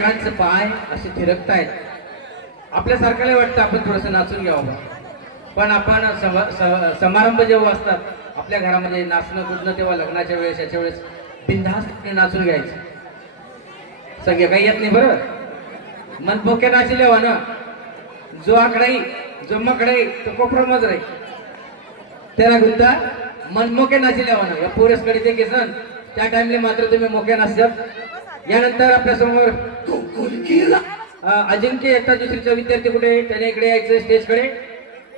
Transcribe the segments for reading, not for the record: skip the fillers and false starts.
लेकरांचे पाय असे थिरकतायत. आपल्यासारख्याला वाटतं आपण थोडंसं नाचून घ्यावं, पण आपण समारंभ जेव्हा असतात आपल्या घरामध्ये नाचणं कुठणं तेव्हा लग्नाच्या वेळेस याच्या वेळेस बिनधास्त नाचून घ्यायचं. सगळे काही येत नाही बरं. मन पोके नाचले वा ना, जो आकडाई जो मकडाई तो कोपरामच राही त्याला गुंता मनमोके नाचले वा ना. या पोरेसकडे ते केसन त्या टाइमले मात्र तुम्ही मोके नाचतात. यानंतर आपल्या समोर अजिंक्य इयत्ता दुसरीचा विद्यार्थी कुठे, त्याने इकडे यायचं स्टेजकडे.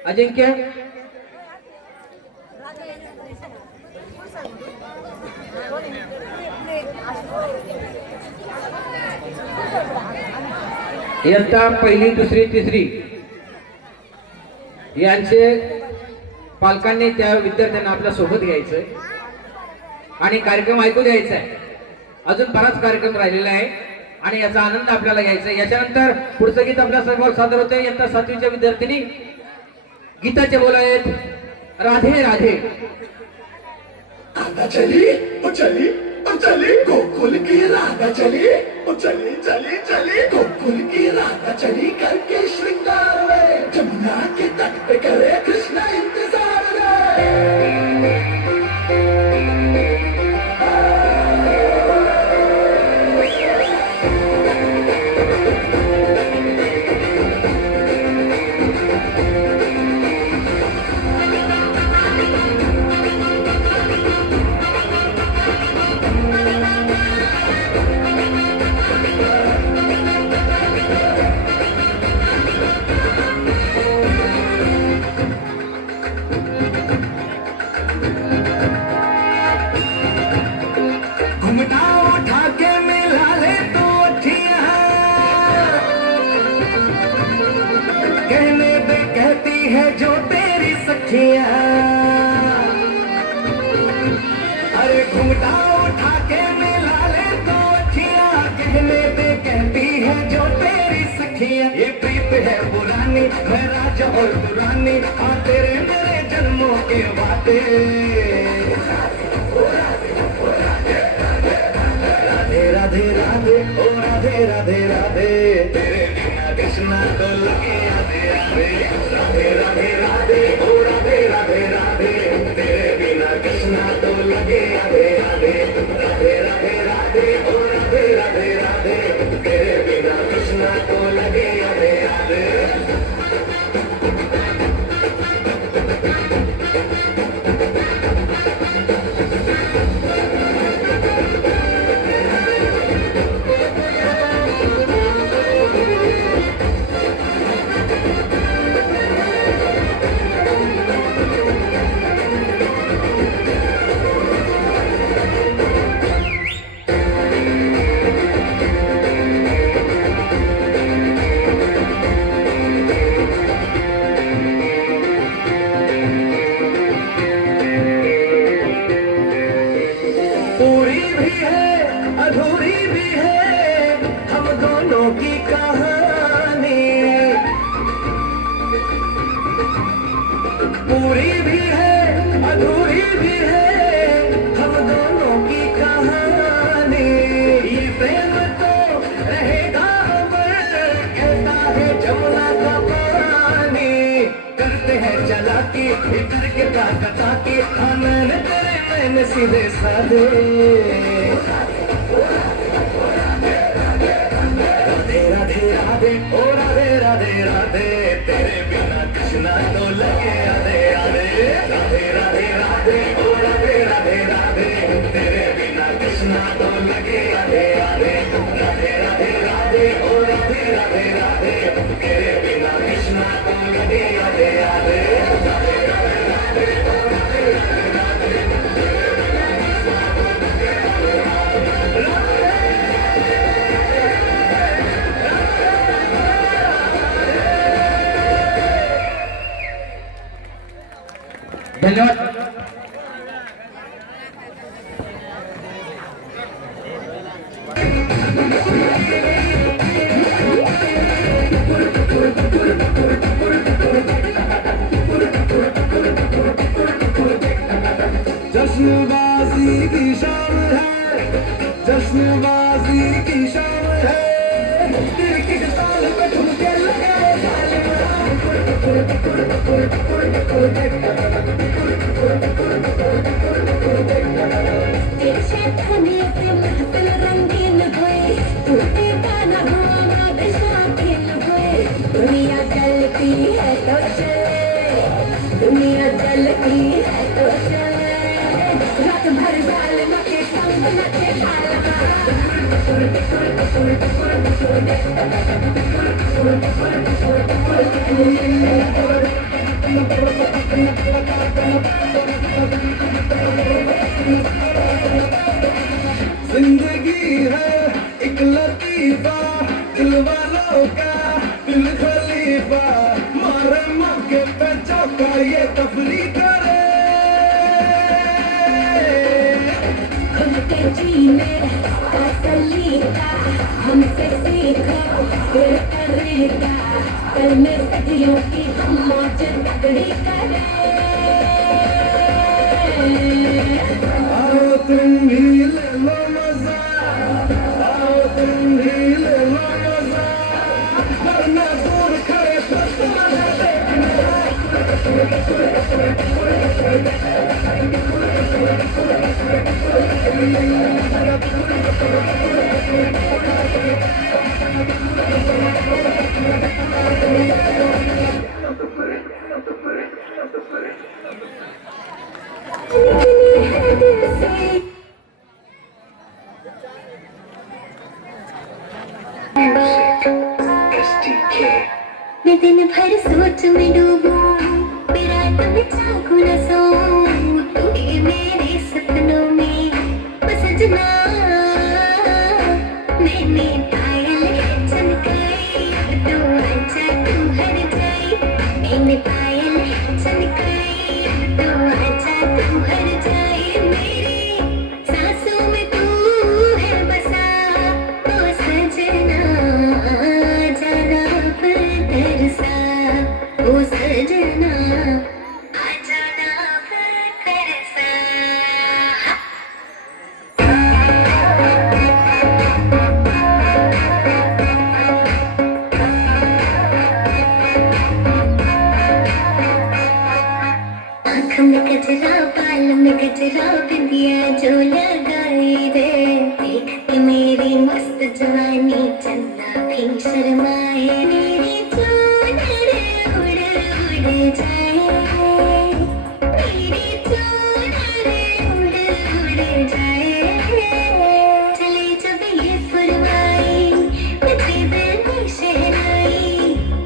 अजिंक्य इयत्ता पहिली दुसरी तिसरी यांचे पालकांनी त्या विद्यार्थ्यांना आपल्या सोबत घ्यायचंय आणि कार्यक्रम ऐकू द्यायचा आहे. अजून बराच कार्यक्रम राहिलेला आहे आणि याचा आनंद आपल्याला घ्यायचा आहे. याच्यानंतर पुढचं गीत आपल्या समोर सादर होते. इयत्ता सातवीच्या विद्यार्थिनी गीताचे बोल आहेत राधे राधे. राधा चली ओ चली ओ चली गोकुल की राधा चली ओ चली चली चली गोकुल की राधा चली करके श्रृंगार में जमुना के तट पे करे कृष्ण इंतजार रे. है जो तेरी सखिया, अरे घूंघटा उठा के मिला ले तो अखियां, कहने दे कहती है जो तेरी सखिया. ये प्रीत है पुरानी मैं राजा और पुरानी, आ तेरे मेरे जन्मों के वादे. राधे राधे राधे ओ राधे राधे राधे, तेरे बिना कृष्णा तो लगे आधे आधे. राधे राधे राधे ओ राधे राधे राधे, तेरे बिना कृष्णा तो लगे आधे आधे. राधे राधे राधे ओ राधे राधे राधे, तेरे बिना कृष्णा तो लगे आधे आधे. पूरी भी है अधूरी भी है हम दोनों की कहानी. ये प्रेम तो रहेगा अमर, कहता है जमुना का पानी. करते हैं चालाकी करके ताकता की, मैंने तेरे मैंने सीधे साधे. राधे राधे राधे ओ राधे राधे राधे, तेरे बिना कृष्णा तो लगे आधे आधे. राधे राधे राधे ओ राधे राधे राधे, तेरे बिना कृष्णा तो लगे आधे आधे. राधे राधे राधे ओ राधे राधे राधे, तेरे बिना कृष्णा तो लगे आधे आधे. राधे राधे राधे ओ राधे राधे राधे, तेरे बिना कृष्णा तो लगे आधे आधे. धन्यवाद. जश्नबाजी की शाम है, जश्नबाजी की शाम है. एक ताल पे ठुमके लगाए तिरछे धने से महफिल रंगीन हुए, टूटे गाना हुआ मैं बेशौकीन हुए। दुनिया जलती है तो चले, दुनिया जलती है तो चले, रात भर जालिम के संग नचे जिंदगी है एक लतीफा, दिल वालों का दिल खलीफा, मारे मौके पे चौका ये तफरी करे। खुद के जीने का सलीका हमसे सीखो, फिर करेगा कल में सदियों की हम मौज तगड़ी करें। आओ तुम भी ले लो मजा, आओ तुम भी ले लो मजा, वरना दूर खड़े तो तुम्हारा देखना। है दिल से मैं दिन भर सोच में डूबूं, मेरा तुम चाकू न सोऊं, तू ही मेरे सपनों में ओ सजना। मैंने पायल है चमकाई, अब तो आजा तू हर जाई। मैंने पायल है चमकाई, अब तो आजा तू हर जाई। मेरी सांसों में तू है बसा ओ सजना, जाना पर तरसा ओ सजना, आ जाना पर तरसा। आँख में गजरा, बाल में गजरा, बिंदिया जो लगाई रे, देख के मेरी मस्त जवानी चन्ना भी शर्माए। मेरी चूनर उड़ उड़ जाए, मेरी चूनर उड़ उड़ जाए। चले जब ये फरमाई, मुझे दिल में शहनाई,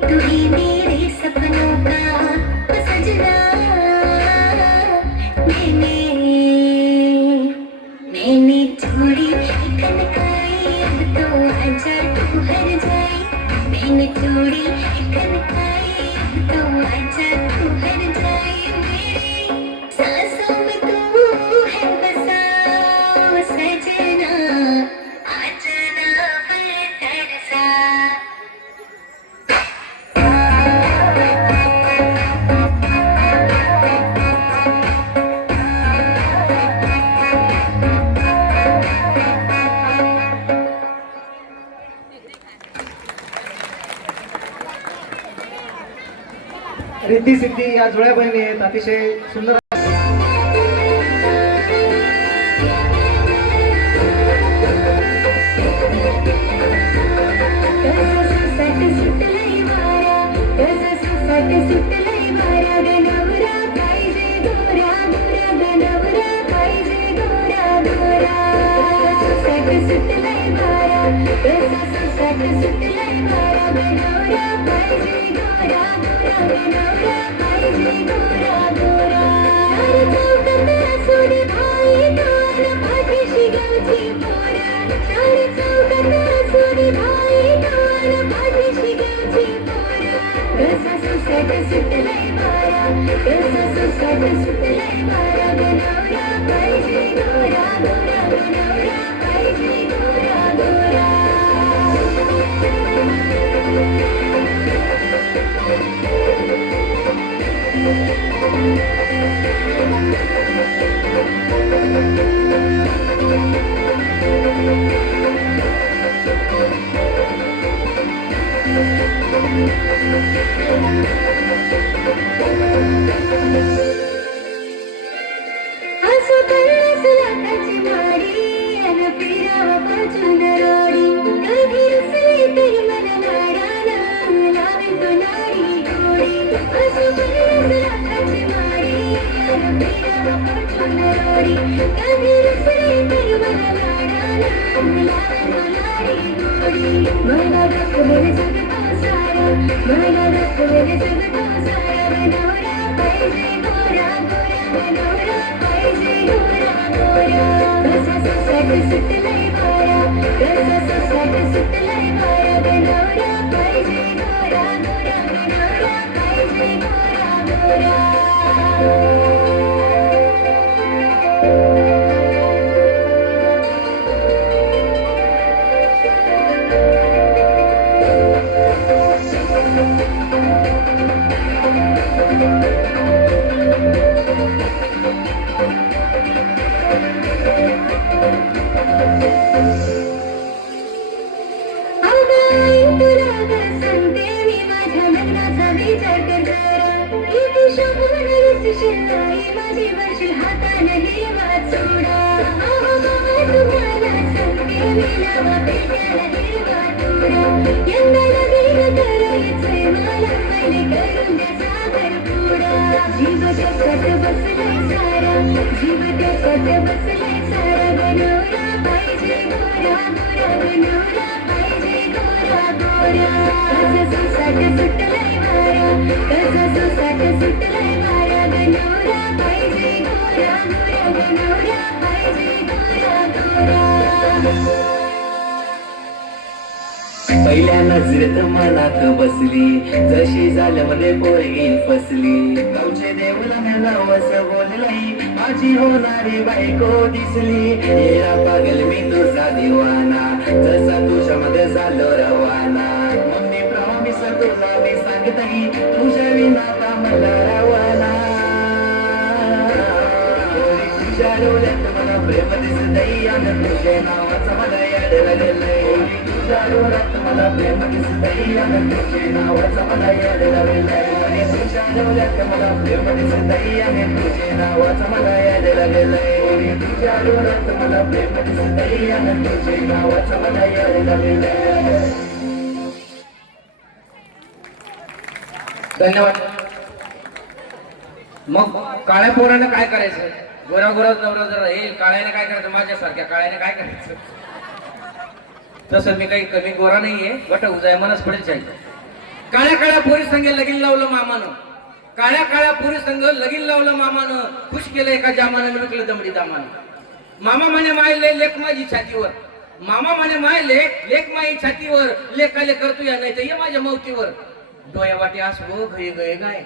तू ही मेरे सपनों का ओ सजना। मैंने चूड़ी खनकाई, अब तो आजा तू हर जाई। मैंने चूड़ी खनकाई, अब तो आजा तू हर जाई। मेरी सांसों में तू है बसा ओ सजना, आ जाना पर तरसा। रिद्धी सिद्धी या जुळ्या बहिणी आहेत, अतिशय सुंदर. असं कळलंच लाटाची माडी अन फिरावं बाजून रोडी कधी रुसली तरी मला लाडानं लावे तो नाडी गोडी असं कळलंच लाटाची माडी अन फिरावं बाजून रोडी कधी रुसली तरी मला लाडानं लावे तो नाडी गोडी मला दाखवेल जगता सारा मला दाखवेल जगता सारा बनवला पाहिजे गोरा गोरा बनवला पाहिजे गोरा गोरा कसा ससाट सुटलाय वारा कसा ससाट सुटलाय वारा बनवला पाहिजे गोरा गोरा बनवला पाहिजे गोरा गोरा जीव जगत बसलाय सारा जीव जगत बसलाय सारा बनवला पाहिजे गोरा गोरा बनवला पाहिजे गोरा गोरा कसं सुसाट सुटलाय वारा कसं सुसाट सुटलाय वारा बनवला पाहिजे गोरा गोरा बनवला पाहिजे गोरा गोरा पहिल्या नजरेत मनात बसली जशी झाल्यामध्ये पोरगी फसली गावचे देवला नावस बोललाई माझी होणारी बायको दिसली येरा पागल मी तुझा दिवाना जसा तुझ्यामध्ये झालो रवाना मग मी प्रॉमिस तुला मी सांगताही तुझ्या विना का मला रवाना तुझ्या डोळ्यात मला प्रेम दिसतही आणि तुझ्या नावाचा मला याड लागलंय तुझ्या डोळ्यात मला प्रेम दिसतही आणि तुझे नावाचा मला याड लागलंय तुझ्या डोळ्यात मला प्रेम दिसतही आणि तुझे नावाचा मला याड लागलंय तुझ्या डोळ्यात मला प्रेम दिसतही आणि तुझे नावाचा मला याड लागलंय. धन्यवाद. मग काळ्या पोरानं काय करायचं? गोरा गोरा नवरा जर येईल काळ्याने काय करायचं? माझ्यासारख्या काळ्याने काय करायचं? तसं मी काही कमी गोरा नाहीये बट उजाय मनच पडेल जाईल. काळ्या काळ्या पोरी संगे लगीन लावलं मामानं काळ्या काळ्या पोरी संग लगीन लावलं मामानं खुश केलं एका जामानं विकलं दमडी दामानं मामा म्हणे मायले लेख माझी छातीवर मामा म्हणे मायले लेख माझी छातीवर लेखाले करतो या नाही तर ये माझ्या मौतीवर डोया वाटे आसवो गये गये गाय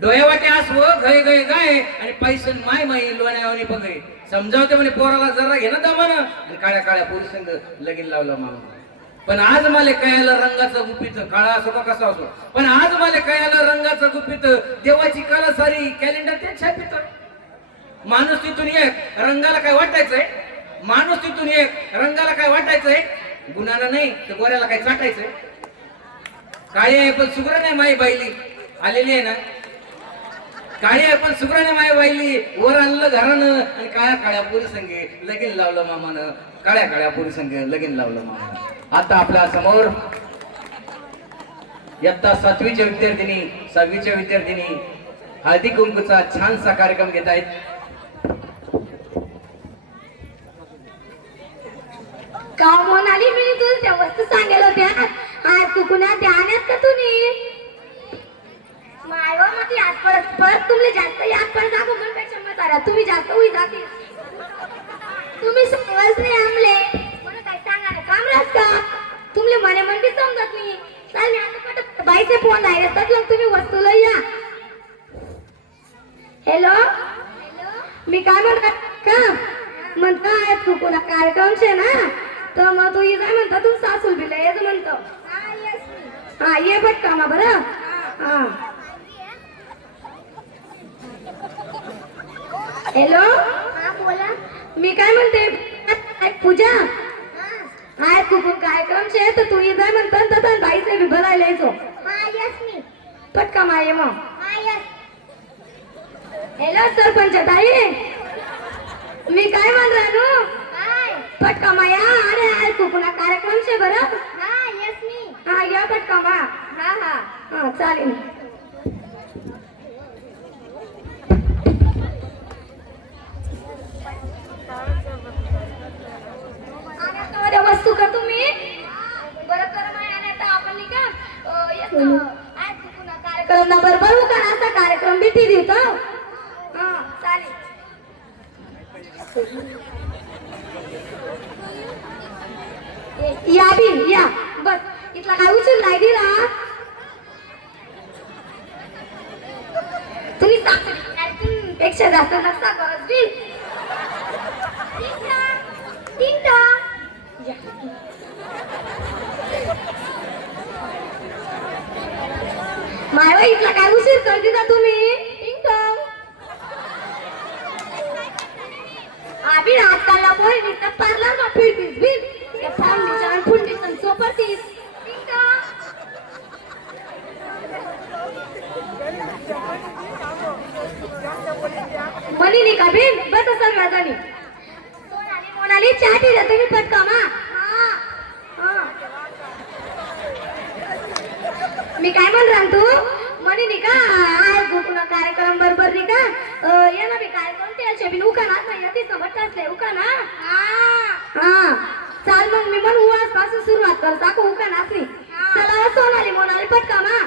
डोया वाटे आसवो गये गये गाय आणि पैसन माय माई लोण्यावानी पगळे समजावते म्हणे पोराला जरा घे ना दमानं आणि काळ्या काळ्या पोरी संग लगीन लावलं मामा. पण आज मला कळालं रंगाचं गुपित काळा असो का कसा असो पण आज मला कळालं रंगाचं गुपित देवाची कला सारी कॅलेंडर ते छापित. माणूस तिथून एक रंगाला काय वाटायचंय माणूस तिथून एक रंगाला काय वाटायचंय गुन्हाना नाही तर गोऱ्याला काय चाटायचंय. काळी आहे पण सुग्र नाही माई बाईली आलेली आहे ना काळी आहे पण सुग्र नाही माई बाईली वर आणलं घरानं आणि काळ्या काळ्या पोरी संगे लगीन लावलं मामानं काळ्या काळ्या पोरी संगे लगीन लावलं मामानं. आता आपल्या समोर इयत्ता 7वीच्या विद्यार्थिनी 6वीच्या विद्यार्थिनी हळदी कुंकूचा छानसा कार्यक्रम घेत आहेत. का म्हणाली मी तुला त्या वस्तू सांगेल होत्या आज कुकुना ध्यानात का तुम्ही मायवा मग याद परत परत तुम्ही जास्त याद परत दाखव पण पेक्षा मत आला तुम्ही जास्त उई जाते तुम्ही समज नाही आमले म्हणून काय सांगा ना काम राहता तुमले मने मन बी समजत नाही चाल मी आता पटत बाईचे फोन आहे तर मग तुम्ही वस्तू लई या. हॅलो मी काय म्हणतात का म्हणता आहेत कुकुना कार्यक्रम छे ना तर मग तू काय म्हणता तू सासूल बिला येत म्हणतो हा ये बट कामा बरं हा. हॅलो हा बोला मी काय म्हणते पूजा हाय कुकुम कार्यक्रम छे तर तू ये जाय म्हणतो तर बाईचे लिहायचो हा यस मी पटका माये मग हा यस हॅलो सरपंच ताई मी काय म्हण राहिलो पटका माया अरे ऐकू पुन्हा कार्यक्रम शे बरं हा यस मी हा या पटका मा हा हा हा चालेल वस्तू का तुम्ही बरं कर माया आता आपण नाही का येतो आज पुन्हा कार्यक्रम ना बरोबर का असा कार्यक्रम बिठी देतो हा चालेल या बी या बस इथला काय उचल नाही दिला तुम्ही पेक्षा जास्त नसता करत बिल मायवा इथला काय उशीर कर दिला तुम्ही आम्ही आजकालला बोल नुसतं पार्लर मा फिरतीस बिल फाउंडेशन फुंडेशन सोपतीस मनी नाही का बिल बस सगळ्या जणी मोनाली चहा ठेवला तुम्ही पटका मा मी काय म्हण राह तू म्हणे नाही का आज पुन्हा कार्यक्रम बरोबर नाही का येणार बी कार्यक्रम त्याच्या बी उकानात नाही ती समज असले उकाना हा चाल मग मी म्हणून आज पासून सुरुवात कर टाकू उकानात नाही चला सोनाली मोनाली पटका मा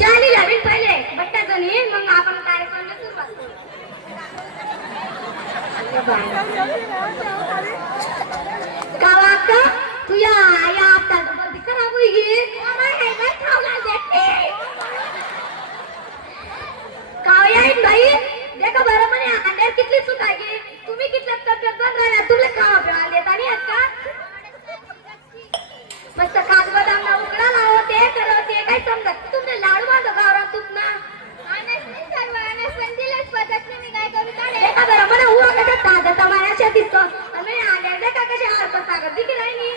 चाली लावीन पहिले बट्टा जणी मग आपण कार्यक्रमाला सुरुवात करू कावा का तू या आता बंदी खराब होई गे कावा येईन बाई देखा बरं म्हणे अंड्यात कितली चूक आहे तुम्ही कितल्या तब्येत बंद राहिला तुला खावा पिवा देता नाही का मस्त काज बदाम ना उकडा लाव ते करो ते काय समजत तुमने लाडू बांधो गावरा तूप ना मी काय करू देखा बरं म्हणे हुआ का ताजा तमारा शेतीत आणि आल्या देखा कशी हारत सागर दिकी नाही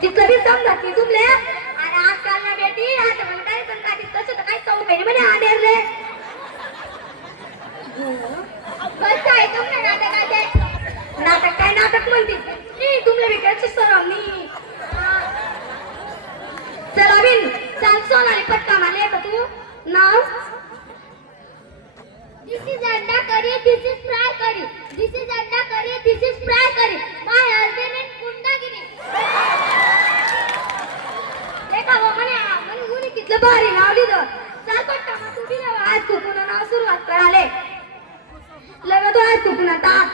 तिथलं बी समजत की तुमले आणि आजकाल ना बेटी आता म्हणे काय पण काठी तसं तर काय चव पाहिजे म्हणे आलेले कसं आहे तुमने नाटक काय नाटक म्हणते नी तुमले विकायची सरम नी चला बिन चाल सोनाली पटका माले का तू नाव This is anda curry, this is fry curry. This is anda curry, this is fry curry. My husband is Kundagiri. देखा वो मने गुनी कितलं भारी नाव लिहिलं. चाल पटका मग तू दिलं आज कुकुना नाव सुरुवात कराले. लगा तो आज कुकुना टाक.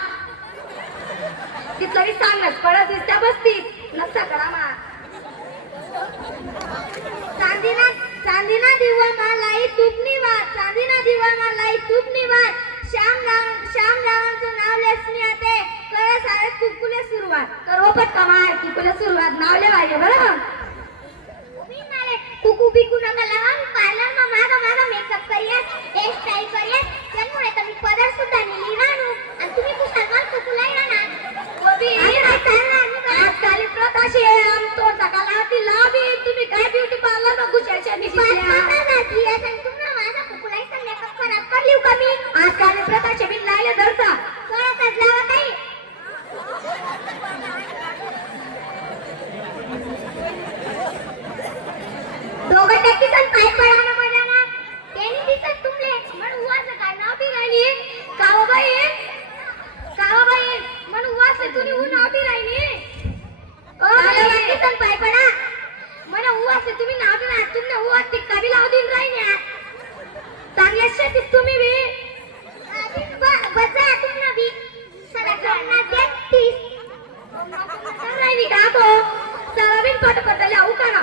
तिथलं बी सांगत पडत दिसत्या बसतीस नक्सा करा मा. चांदीना दिवा मालाई तुपनी वाट चांदीना दिवा मालाई तुपनी वाट श्याम रावांचं नाव लेसनी आते कर सारे कुकुले सुरुवात करो पटका माय कुकुले सुरुवात नाव ले पाहिजे बरं मी माले कुकू बिकू नका लावून पार्लर मा मागा मेकअप करिये हेअर स्टाईल करिये त्यामुळे तर मी पदर सुद्धा नेली रानू आणि तुम्ही कुशाल कुकुला ना वो भी आजकाल प्रताशी आम तो सकाळला ती लावी तुम्ही काय ब्युटी पार्लर मा घुसायच्या माझा कुकुलाई सांगल्या खराब करलीव का मी आजकाल प्रताशी बिन लायले धरता थोडासाच लावा काही दोघं टक्कीचं पाय पडाना पडला ना त्यांनी दिसत तुमले म्हणून वाचं काय नाव बी राहिली कावाबाई म्हणून वाचले तुम्ही ऊ नाव बी राहिली टक्कीचं पाय पडा म्हणून वाचले तुम्ही नाव बी राहिली तुमने ऊ टिक्का बी लाव दिन राहिल्या चांगल्या शेतीत तुम्ही बी बसा तुम्ही बी सगळ्या करणार देखतीस राहिली का तो चला बिन पटपट लावू का ना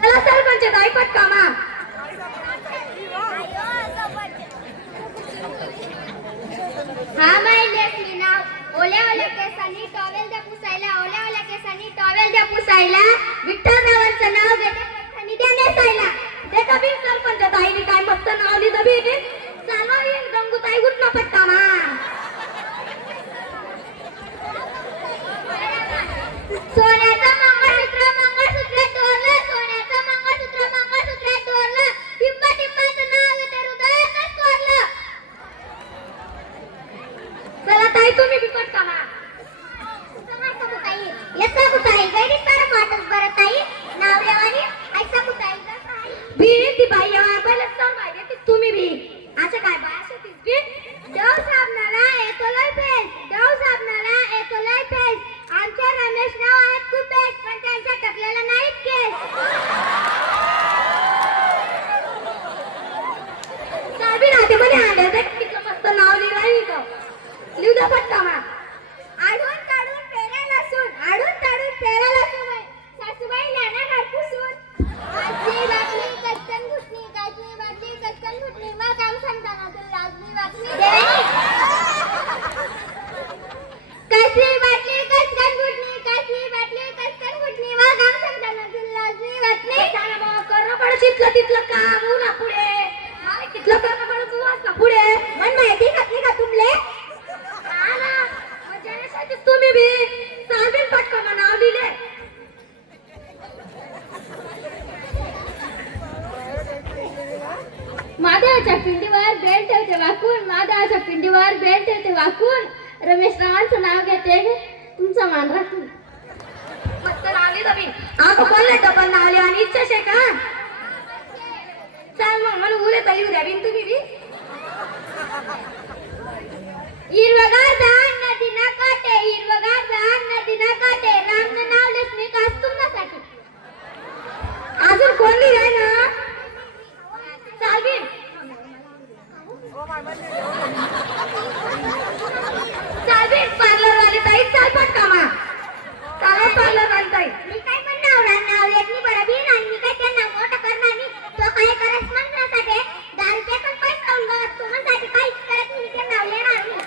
चला सरपंच ताई पटका मा हा माय लेखली नाव ओल्या केसांनी टॉवेल द्या पुसायला विठ्ठलरावांचं नाव घेते पैठणी द्या नेसायला देखा बिन सरपंच ताईने काय मस्त नाव लिहिलं बी चालवा येईल गंगूताई उठना पटका मा तुम्ही बिकट कामा याचा कुताई गैरी सारा वाटच बरं ताई नाव लेवानी ऐसा कुताई बी ती बाई यावर पहिलं सर माहिती ती तुम्ही बी असं काय बाय तीस बी डव साबणाला येतो लय पेस डव साबणाला येतो लय पेस आमच्या रमेश नाव आहेत खूप बेस्ट पण त्यांच्या टकलेला नाहीत केस चाबी राहते म्हणे आले ते किती मस्त नाव लिहिलंय तो लिहू दे पटकामा आडून ताडून पेरा लसूण आडून ताडून पेरा लसूण सासूबाई लाना घरपुसून आजची बातमी कच्चन घुटणी काजनी बातमी कच्चन घुटणी मग काम सांगताना तुला लाजमी बातमी कसली बाटली कच्चन घुटणी कसली बाटली कच्चन घुटणी मग काम सांगताना तुला लाजमी बातमी सांगा बाबा करणं पड तिथलं काम उन्हा पुढे मला कितलं करणं पड तू वाचला पुढे मन माहिती घातली का तुमले तुम्ही बी सालबीन पटकन नाव लिहिले माधवाच्या पिंडीवर बेल ठेवते वाकून माधवाच्या पिंडीवर बेल ठेवते वाकून रमेश रावांचं नाव घेते तुमचा मान राखून मस्त नावली तुम्ही आपण बोलले डबल नावली आणि इच्छा शे का चाल मग मला उले तरी उद्या बिन तुम्ही बी हिरवगार झाड नदी ना काटे हिरवगार झाड नदी ना काटे रामचं नाव लेखणी कास तुमच्यासाठी अजून कोण लिहिलंय ना चालवीन चालवीन पार्लर वाली ताई चाल पटकामा चाला पार्लर वाली ताई मी काय म्हणणार नाव लेखणी बरं बिन आणि मी काय त्यांना मोठं करणार नाही तो काय करस म्हणण्यासाठी दारूचे पण पैसे उलगत तुम्हाला काहीच करत नाही ते नाव लेणार नाही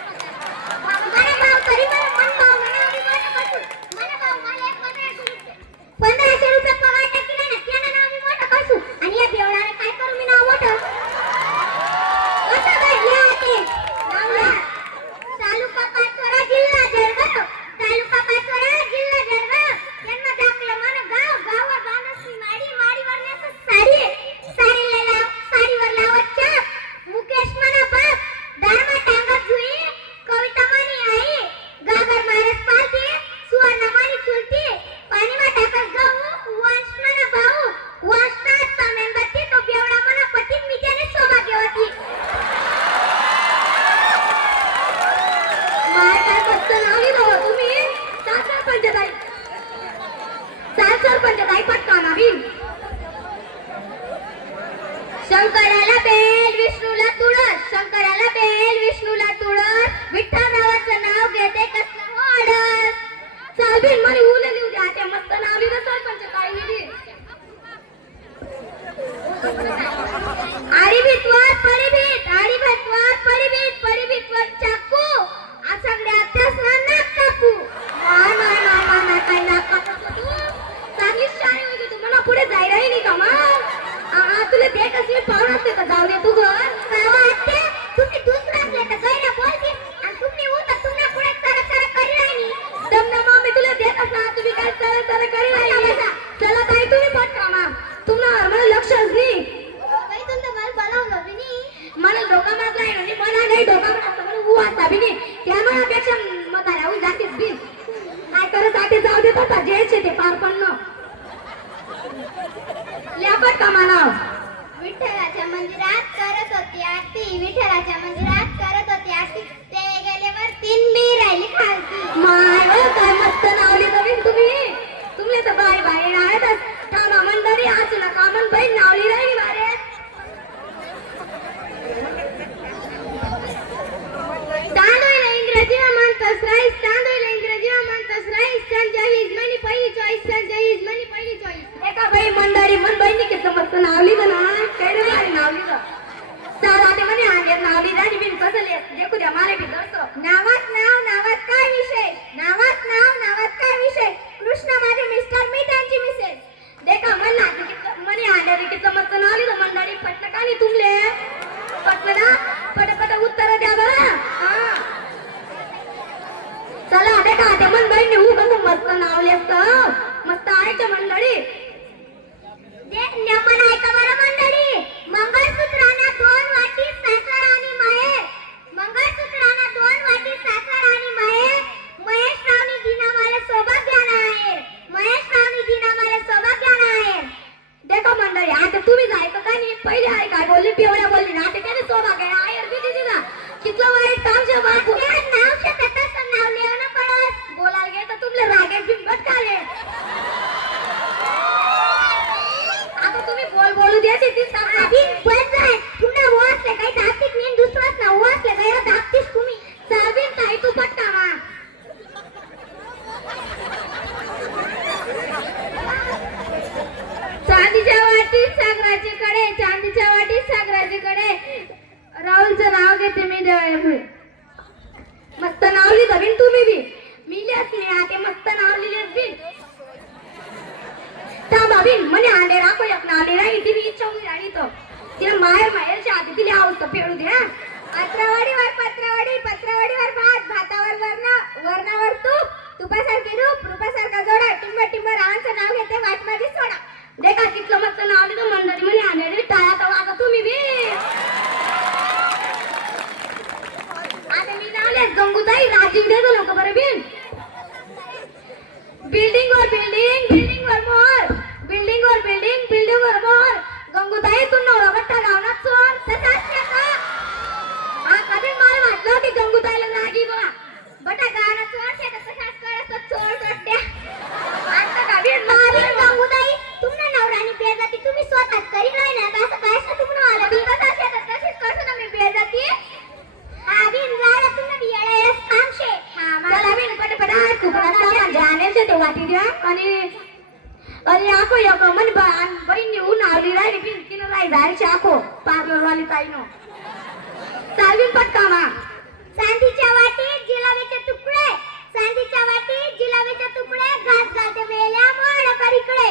मला भाव तरी मला मन भाव मला आणि मन कसू मला भाव मला 1500 रुपये पगार टाकले ना त्याला नाव मी मोठं कसू आणि या बेवडाने काय करू मी नाव मोठं कसं काय घ्या ते नावला तालुका पाचोरा जिल्हा जळगाव तालुका पाचोरा जिल्हा जळगाव त्यांना दाखलं मन गाव गावावर बांधसली माडी माडीवर नेसत साडी साडीवर लावत चाप मुकेश मना बाप दारमा टांगत जुई कविता मानी आई गागर मारस पालती सुवर्ण मानी चुलती पाणी मा टाकत गहू वंश मना भाऊ वंशनाथ चा मेंबरती तो बेवडा मना पती मी त्याने सौभाग्यवती माय काय मस्त नाव लिहिलं हो तुम्ही सासर पंचताई पटकाना बी शंकराला बेल विष्णूला तुळस शंकराला बेल विष्णूला तुळस विठ्ठलरावाचं नाव घेते कसलं वाडस चालबीन मला उले लिहू द्या ते मस्त नाव लिहिलं सरपंच काय लिहिली आडीभितवात परिभितवात चाकू आसंगड्या त्यासना नाक कापू माय काय नाक कापू तू चांगली शाळी होती तू मला पुढे जायलाही नाही का मग तुला ते कसली पाहून असते का जाऊ दे तू घर वाटते तुम्ही दुसरा असले तर गैरा बोलते आणि तुम्ही उतर तुम्हाला पुढे सर करी राहिली दमदमा मी तुला देत असणार तुम्ही काय सर करी राहिली चला ताई तुम्ही पट कामा तुम्हाला मला लक्षच नाही काही तुमचं मला बोलावलं बी नाही मला डोका मारला आहे म्हणजे मला नाही डोका मारता मला ऊ आता बी नाही त्यामुळे अपेक्षा मग राहून जातेच बी काय करत जाते जाऊ देत होता जेलचे ते पार पडणं ल्यापट कामाला विठ्ठलाच्या मंदिरात करत होती आरती विठ्ठलाच्या मंदिरात करत होती आरती ते गेल्यावर 3 मी राहिली खालती माय काय मस्त नावली तुम्ही तुम्ही तर बाय राहतच थांबा मंडळी आज ना कामन बाई नावली राहिली बारे तांदूळला इंग्रजीला म्हणतोस राईस तांदूळला इंग्रजीला म्हणतोस राईस संजय इज मनी पहिली चॉईस संजय इज मनी पहिली चॉईस एका बाई मंडळी मन बाईनी किती मस्त नावली ना काय रे बाई नावली सारा ते म्हणे आले नावली राणी बिन कसं देखू द्या मारे बी दर्शो नावात काय विषय नावात काय विषय कृष्ण माझे मिस्टर मी त्यांची मिसेस देखा मन म्हणे आले किती मस्त नावली ना मंडळी पटलं का नाही तुमले पटलं ना पट उत्तर द्या बरं चला देखा ते मन बाईंनी कसं मस्त नावले असतं मस्त आहेच्या मंडळी पण ऐका बरं मंडळी मंगळसूत्राना 2 वाटी सासर आणि माहेर मंगळसूत्राना 2 वाटी नाव लिहिलं बिन तुम्ही बी मी लिहत नाही ते मस्त नाव लिहिलेत बिन त्या बाबीन म्हणे आले राखो एक नाव लिहिला इथे मी इच्छा होईल आणि तो तिला माहेरच्या आधी तिला आवडतं फेडू द्या पत्रावडीवर पत्रावडीवर भात भातावर वर्णावर तूप तुपासारखी रूप रूपासारखा जोडा टिंब टिंब रावांचं नाव घेते वाट माझी सोडा देखा कितलं मस्त नाव लिहिलं मंडळी म्हणे आले टाळा तर वागा तुम्ही बी आता मी नावले गंगूताई राजीव दे लोक बरं बिन बिल्डिंग वर मोर बिल्डिंग वर मोर गंगूताई तू नवरा बट्टा लावणार चोर तसाच का हा कधी मला वाटलं की गंगूताईला जागी बा बटा गाणं चोर शेत तसाच करत चोर चोट्या आता कधी मारी गंगूताई तुमना नवरानी बेजाती तुम्ही स्वतःच करी नाही ना असं काय असं तुम्हाला आलं बिल तसाच शेत तशीच करतो ना मी बेजाती आबिन राडा तुम्ही बियाळा काम शे चला बिन पटपट खूप जाणे से तो वाटी द्या आणि अरे आखो एक मन बहीण ऊन आवली राहिली बिन तिनं राही जायची आखो पार्लर वाली ताईनो चालवीन पटकामा चांदीच्या वाटीत जिलाबीचे तुकडे घास घालते वेल्या मोड करीकडे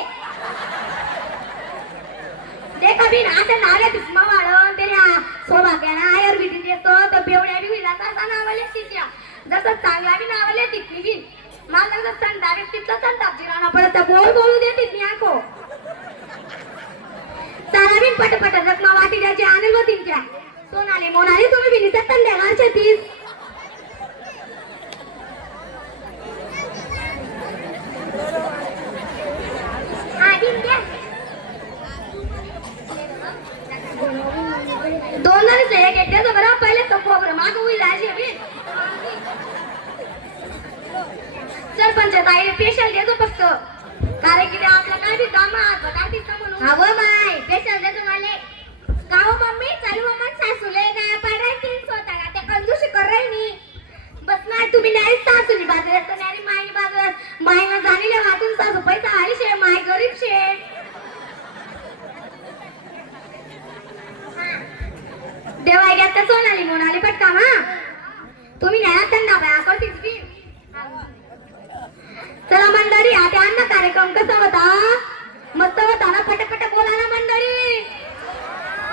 देखा बिन आता नाल्या बिस्मा वाढवून त्याला सोबाक्याना आयुर्वेदिक देतो तर बेवड्या बी होईल असा नावाले शिच्या जसं चांगला बी नावाले तिथली बिन मला जर संताप तिथलं संताप जिराना पडत बोल बोलू देते मी आखो चला बिन पटपट रत्ना वाटी द्यायची आणेल व तिच्या सोनाली मोनाली तुम्ही बिनी तर संध्याकाळचे तीस दोन एक एकट्याचं बरं पहिले तो खोबरं मागं होईल राजी बिन सरपंच ताई स्पेशल देतो फक्त कारण की आपल्या काय बी काम काय दिसतं म्हणून हवं माय स्पेशल देतो मला गाव मम्मी चालू मन सासूले ना पडाय तीन स्वतःला त्या कंजूशी कर राहिनी बस नाही तुम्ही नाही सासूनी बाजारात तर नाही मायनी बाजारात मायनं जाणीले वाटून सासू पैसा आली शे माय गरीब शे देवाय घ्या तर सोनाली मोनाली पटका मा तुम्ही नाही त्यांना बाया करतीस बी चला मंडळी आता अन्न कार्यक्रम कसा होता मस्त होता ना पटपट बोला ना मंडळी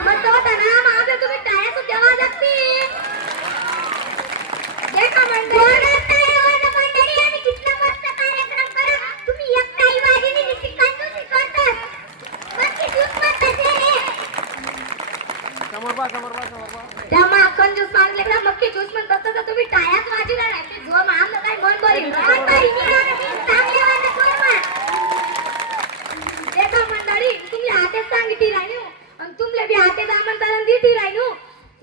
मस्त होता ना माझं तुम्ही टाळ्या सुद्धा वाजवती देखा मंडळी आम्ही कितना मस्त कार्यक्रम करा तुम्ही एक काही वाजली नीती कांदूची करतात मस्त ज्यूस मस्त रे त्या मा कंजूस मारले का मक्की ज्यूस म्हणतात तर तुम्ही टाळ्याच वाजला नाही ते जो मारलं काय मन बरी चांगले वाजत बरोबर देखा मंडळी तुम्ही हातेच सांगितली राहिली आणि तुमले बी हातेच आमंत्रण दिली राहिली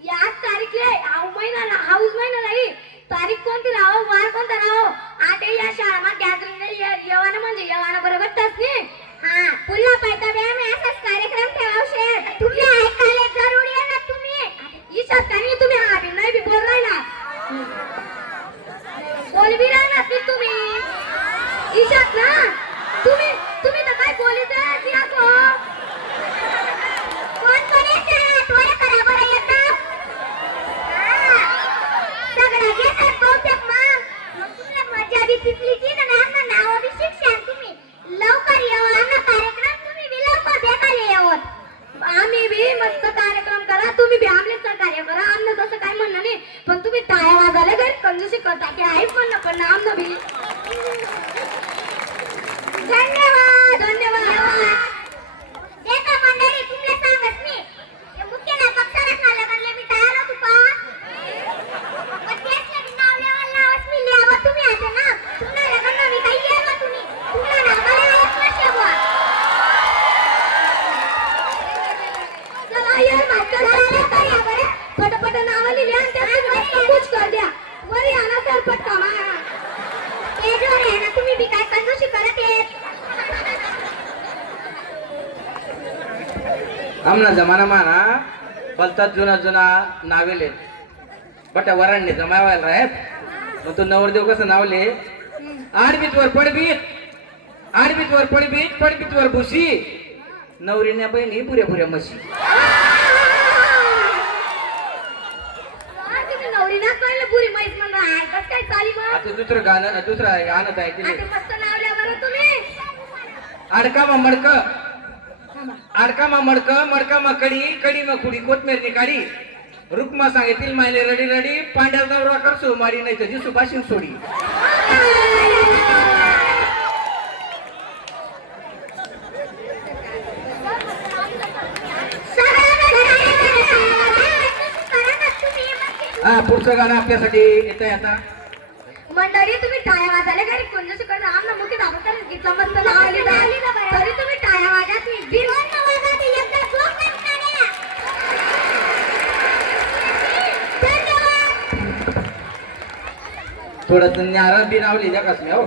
याच तारीखले हाऊस महिना नाही तारीख कोणती राहो वार कोणता राहो आता या शाळा गॅदरिंग येवाना म्हणजे येवाना बरोबर तास नाही हा पुन्हा पायता व्यायाम असाच कार्यक्रम ठेवावशे तुम्ही ऐकायला जरुरी आहे ना तुम्ही इच्छा नाही तुम्ही हा बी नाही बी बोल राहिला बोल बी राहिला की तुम्ही इच्छात ना तुम्ही तर काय बोलीत की आको कोण कोणाच्या तोरे करा बरं येतं सगळं घेतात बहुतेक मग तुम्हाला मजा बी तिथलीची ना आमना नाव बी शिक्षण तुम्ही लवकर येवा आमना कार्यक्रम तुम्ही बी लवकर देखाले येवत आम्ही बी मस्त कार्यक्रम करा तुम्ही बी आमलेच कार्य करा आमनं तसं काय म्हणणं नाही पण तुम्ही टाळ्या वाजायला घरी कंजूसी करता की आहे म्हणणं पण आमनं बी धन्यवाद देखा मंडळी तुमले सांगत मी हे मुख्याला पक्षाला खाला करले मी तयार होतो का पण तेच मी नाव लेवायला लावत मी लेवा तुम्ही आता ना तुम्हाला लग्न मी काही येवा तुम्ही तुम्हाला नावाला एक वर्ष बुवा चला यार मास्टर चला करा बरं पटपट नाव लिहिले आणि त्यात कुछ कर द्या वरी आना सरपट कामा हे जो रे ना तुम्ही बी काय कंजूसी करत येत आमना जमाना माना बोलतात जुना नावेले बट वरांनी जमावायला राहत मग तो नवरदेव कसं नावले आडबीत वर पडबीत वर भुशी नवरीने बहिणी पुऱ्या म्हशी नवरी ना कळलं पुरी मैस म्हणा काय चालू दुसरं गाणं दुसरं आणत आहे तिने आता मस्त लावल्या बरं तुम्ही. अडका मा मडक अडका मा मडक मडका मा कडी कडी मा खुडी कोथमेरनी काढी रुक्मा सांगेतील मायले रडी रडी पांड्या नवरा कर सोमारी नाही तुझी सुभाषिंग सोडी. हा पुढचं गाणं आपल्यासाठी येत आहे आता. मंडळी तुम्ही टाळ्या वाजायला घरी कोण शिकवलं आम्हाला मोठी दाबत गीतला मस्त लावली तरी तुम्ही टाळ्या वाजत नाही. बिनवान वाजत एकदा श्लोक नाही म्हणाले. धन्यवाद. थोडस न्यारा बिनावली जा कसं हो.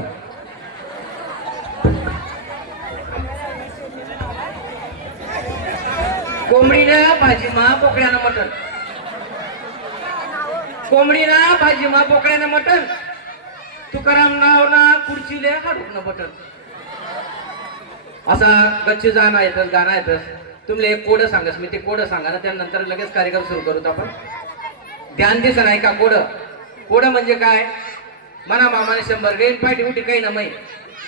कोंबडीनं भाजीमा बोकड्यानं मटण कोंबडीनं भाजीमा बोकड्यानं मटण तुकाराम नाव ना खुर्चीले हाडूकनं बटन. असा गच्ची जाणं येतच गाणं येतच. तुम्ही एक कोड सांगस मी ते कोड सांगा ना त्यानंतर लगेच कार्यक्रम सुरू करूत आपण. ध्यान दिस नाही का कोड. कोड म्हणजे काय मना मामाने 100 गेन पाठी उठी काही ना मै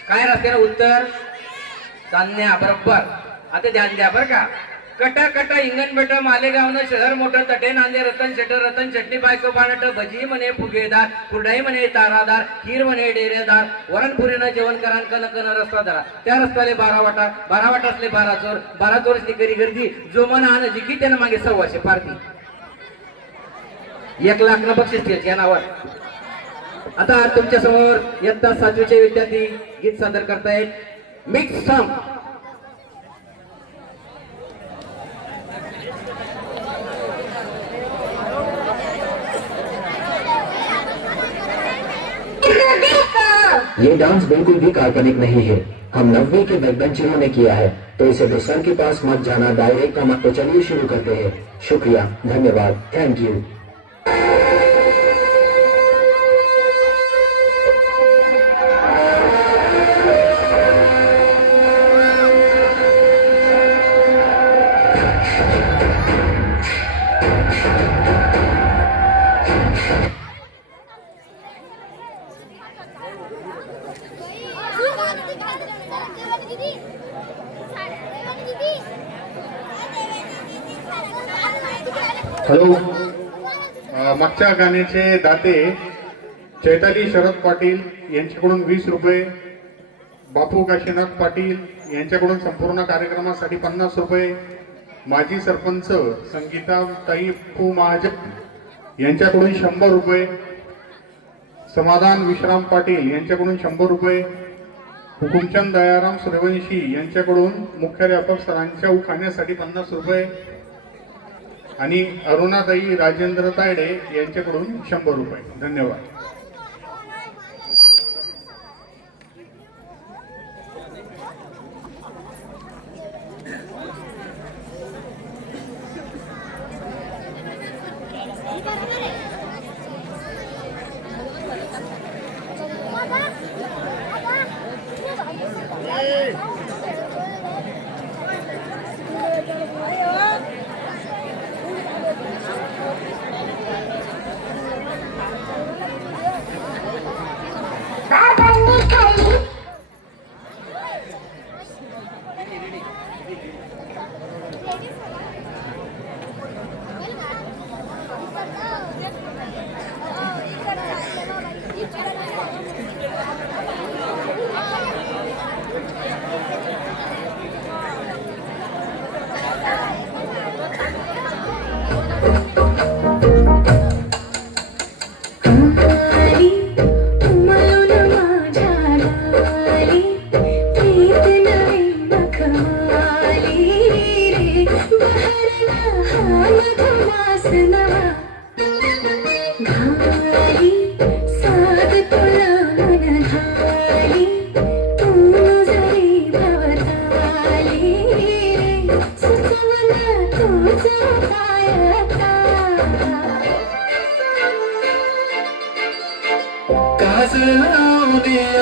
काय रस्त्यानं उत्तर चांदण्या बरोबर. आता ध्यान द्या बरं का. कट कट इंगण बेट मालेगावनं शहर मोठं तटे नांदे रतन शेटर रतन चटणी बायको बाणट भजी म्हणे फुगेदार कुरडाई म्हणे तारादार खीर म्हणे डेरेदार वरणपुरीनं जेवण करा कन कन रस्ता धरा त्या रस्त्याले 12 वाटा 12 वाटा असले 12 चोरसनी करी गर्दी जो मन आण जिकी त्यानं मागे 100 पारती 1 लाख न बक्षीस द्यायचे या नावावर. आता तुमच्या समोर इयत्ता 7वीचे विद्यार्थी गीत सादर करतायत मिक्स सॉन्ग. ये डांस बिल्कुल भी काल्पनिक नहीं है. हम 9वीं के बैकबेंचरों ने किया है तो इसे सर के पास मत जाना डायरेक्ट हम. तो चलिए शुरू करते हैं. शुक्रिया धन्यवाद थैंक यू. हॅलो. मागच्या गाण्याचे दाते चैताली शरद पाटील यांच्याकडून 20 रुपये, बापू काशीनाथ पाटील यांच्याकडून संपूर्ण कार्यक्रमासाठी 50 रुपये, माजी सरपंच संगीताताई पू महाजन यांच्याकडून 100 रुपये, समाधान विश्राम पाटील यांच्याकडून 100 रुपये, हुकुमचंद दयाराम सूर्यवंशी यांच्याकडून मुख्याध्यापक सरांच्या उखाण्यासाठी 50 रुपये आणि अरुणाताई राजेंद्र तायडे यांच्याकडून 100 रुपये. धन्यवाद.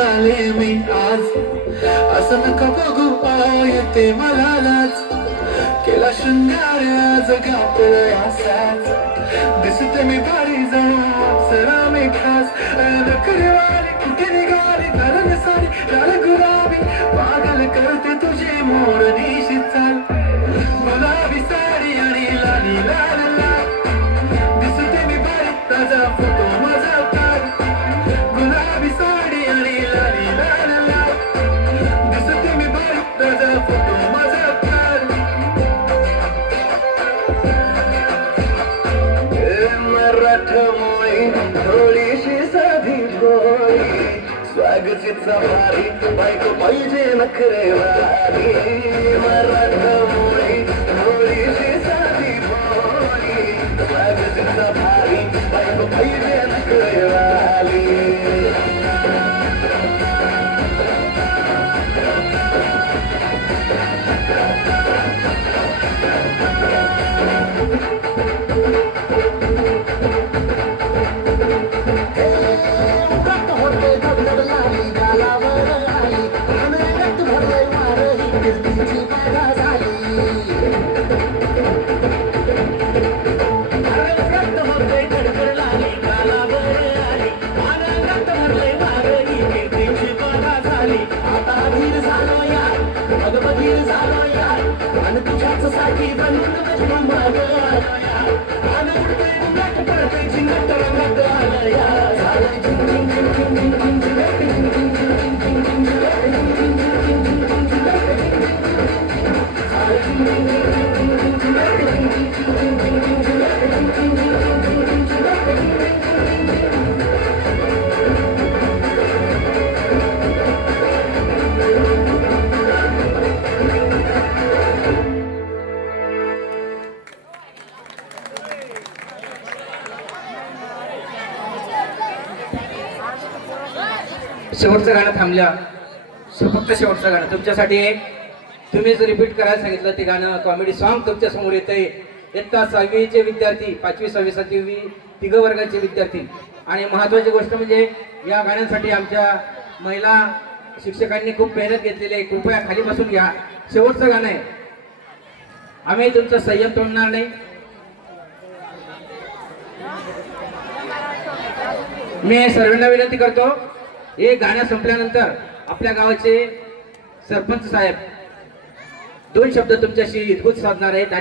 आले मी आज असं नका बघू येते मला लाज केला शृंगार जगा असाच दिसते मी भारी जाऊ सरा में खास नखरे वाली कुठे निघाली घालून साडी लाल गुलाबी पागल करते तुझे मोरनीशी चाल गुलाबी साडी आणि लाली लाल लाल दिसते मी बारीक ताजा फोटो माझा काढ गुलाबी साडी आणि लाली लाल लाल दिसते मी बारीक ताजा फोटो माझा काढ मराठमोळी थोडीशी साधी भोळी स्वागतीचा भारी बायको पाहिजे नखरेवाली मराठमोळी थोडीशी साधी भोळी स्वागतीचा भारी बायको पाहिजे नखरेवाली साठी बनून शेवटचं गाणं थांबल्या फक्त शेवटचं गाणं तुमच्यासाठी आहे. तुम्हीच रिपीट करायला सांगितलं ते गाणं कॉमेडी सॉन्ग तुमच्या समोर येतंय. इयत्ता 6वीचे विद्यार्थी 5वी 6वी 7वी तिघ वर्गाचे विद्यार्थी आणि महत्त्वाची गोष्ट म्हणजे या गाण्यांसाठी आमच्या महिला शिक्षकांनी खूप मेहनत घेतलेली आहे. कृपया खाली बसून घ्या. शेवटचं गाणं आहे. आम्ही तुमचा संयम तोडणार नाही. मी सर्वांना विनंती करतो हे गाणं संपल्यानंतर आपल्या गावाचे सरपंच साहेब 2 शब्द तुमच्याशी हितगुज साधणार आहेत आणि